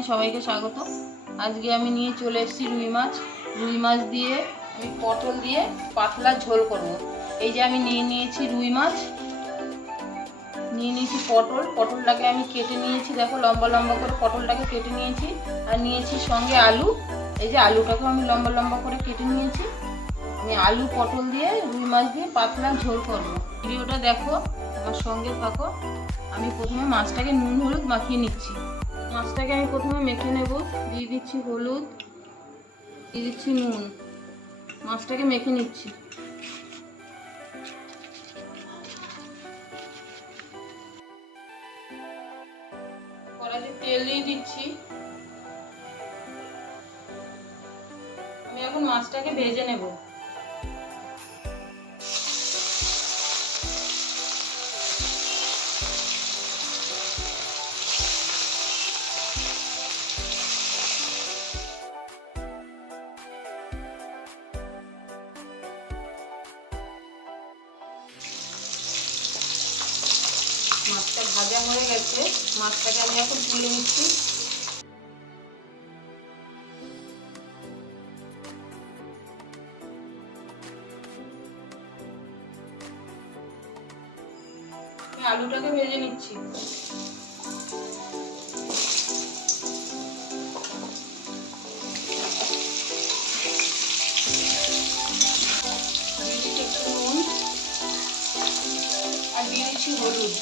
কিচেনে সবাইকে স্বাগত। আজকে আমি নিয়ে চলে এসেছি রুই মাছ দিয়ে আমি পটল দিয়ে পাতলা ঝোল করব। এই যে আমি নিয়ে নিয়েছি রুই মাছ, নিয়ে নিয়েছি পটলটাকে আমি কেটে নিয়েছি, দেখো লম্বা লম্বা করে পটলটাকে কেটে নিয়েছি। আর নিয়েছি সঙ্গে আলু, এই যে আলুটাকেও আমি লম্বা লম্বা করে কেটে নিয়েছি। আমি আলু পটল দিয়ে রুই মাছ দিয়ে পাতলা ঝোল করবো। ভিডিওটা দেখো, আমার সঙ্গে থাকো। আমি প্রথমে মাছটাকে নুন হলুদ মাখিয়ে নিচ্ছি। মাছটাকে আমি প্রথমে মেখে নেব। দিয়ে দিচ্ছি হলুদ, দিয়ে দিচ্ছি নুন, মাছটাকে মেখে নিচ্ছি। কড়াইতে তেল দিয়ে দিচ্ছি। আমি এখন মাছটাকে ভেজে নেব। মাছটা ভাজা হয়ে গেছে, মাছটাকে আমি এখন তুলে নিচ্ছি। আলুটাকে ভেজে নিচ্ছি। দিয়ে দিচ্ছি একটু নুন আর দিয়ে দিচ্ছি হলুদ।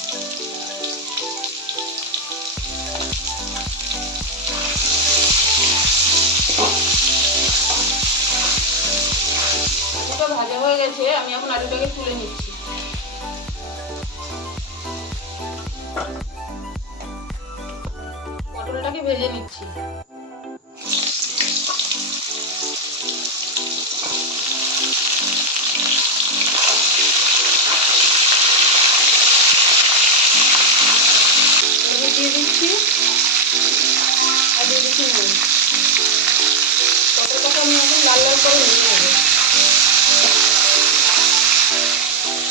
আলুটা ভাজা হয়ে গেছে, আমি এখন আলুটাকে তুলে নিচ্ছি। পটলটাকে ভেজে নিচ্ছি। দিয়ে দিচ্ছি আর দিয়ে দিচ্ছি নুন। পটলটাকে আমি এখন লাল লাল করে ভেজে নেব।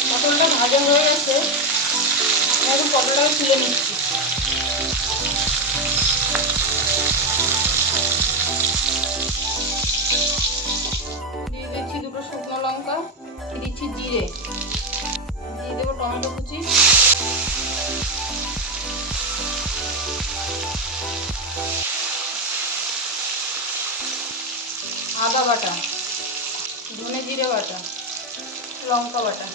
পটলটা ভাজা হয়ে গেছে, আমি এখন পটলটাকে তুলে নিচ্ছি। দিয়ে দিচ্ছি দুটো শুকনো লঙ্কা, দিয়ে দিচ্ছি জিরে, দিয়ে দেবো টমেটো কুচি, আদা বাটা, ধনে জিরে বাটা, লঙ্কা বাটা,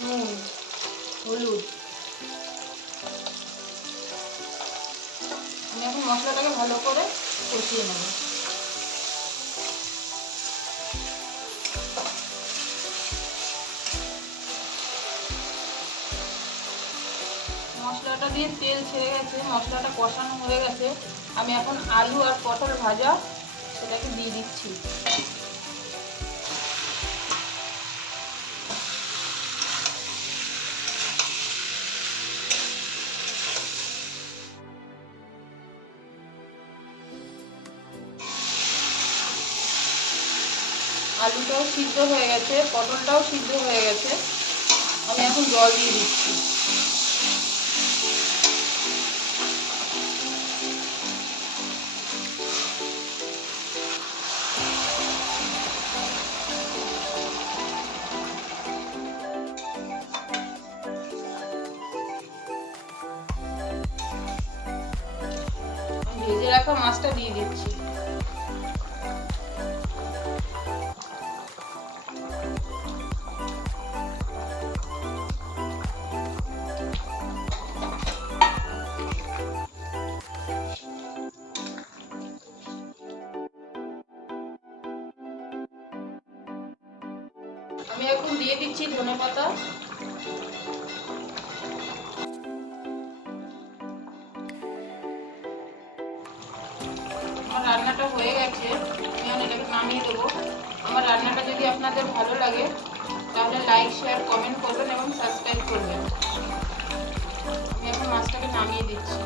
নুন, হলুদ। আমি এখন মশলাটাকে ভালো করে কষিয়ে নেব। মশলাটা দিয়ে তেল ছেড়ে গেছে, মশলাটা কষানো হয়ে গেছে। আমি এখন আলু আর পটল ভাজা সেটাকে দিয়ে দিচ্ছি। আলুটাও সিদ্ধ হয়ে গেছে, পটলটাও সিদ্ধ হয়ে গেছে। আমি এখন জল দিয়ে দিচ্ছি। ভেজে রাখা মাছটা দিয়ে দিচ্ছি। আমি এখন দিয়ে দিচ্ছি ধনেপাতা। আমার রান্নাটা হয়ে গেছে, আমি এখন এটাকে নামিয়ে দেবো। আমার রান্নাটা যদি আপনাদের ভালো লাগে তাহলে লাইক, শেয়ার, কমেন্ট করবেন এবং সাবস্ক্রাইব করবেন। আমি এখন মাছটাকে নামিয়ে দিচ্ছি।